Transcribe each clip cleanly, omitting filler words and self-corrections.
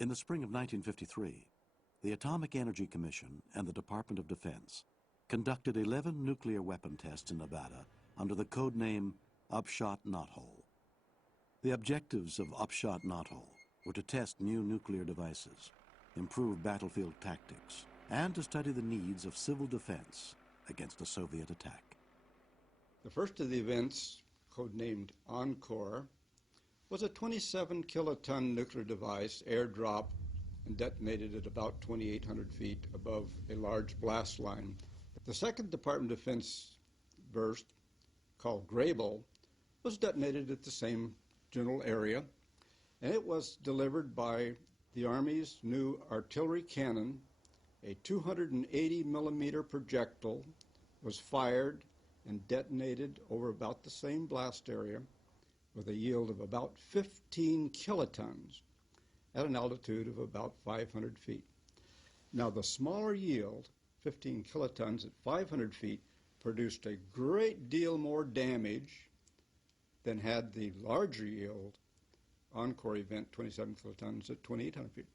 In the spring of 1953, the Atomic Energy Commission and the Department of Defense conducted 11 nuclear weapon tests in Nevada under the code name Upshot Knothole. The objectives of Upshot Knothole were to test new nuclear devices, improve battlefield tactics, and to study the needs of civil defense against a Soviet attack. The first of the events, codenamed Encore, was a 27 kiloton nuclear device airdropped and detonated at about 2,800 feet above a large blast line. The second Department of Defense burst, called Grable, was detonated at the same general area, and it was delivered by the Army's new artillery cannon. A 280 millimeter projectile was fired and detonated over about the same blast area with a yield of about 15 kilotons at an altitude of about 500 feet. Now, the smaller yield, 15 kilotons at 500 feet, produced a great deal more damage than had the larger yield Encore event, 27 kilotons at 2,800 feet.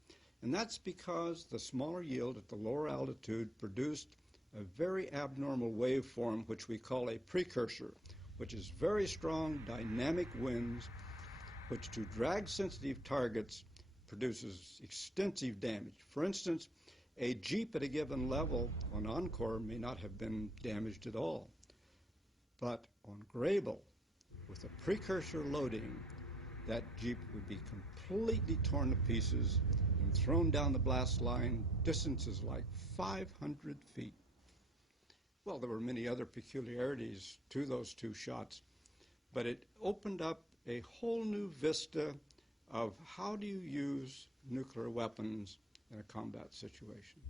And that's because the smaller yield at the lower altitude produced a very abnormal waveform, which we call a precursor, which is very strong dynamic winds, which to drag-sensitive targets produces extensive damage. For instance, a Jeep at a given level on Encore may not have been damaged at all. But on Grable, with a precursor loading, that Jeep would be completely torn to pieces and thrown down the blast line distances like 500 feet. Well, there were many other peculiarities to those two shots, but it opened up a whole new vista of how do you use nuclear weapons in a combat situation.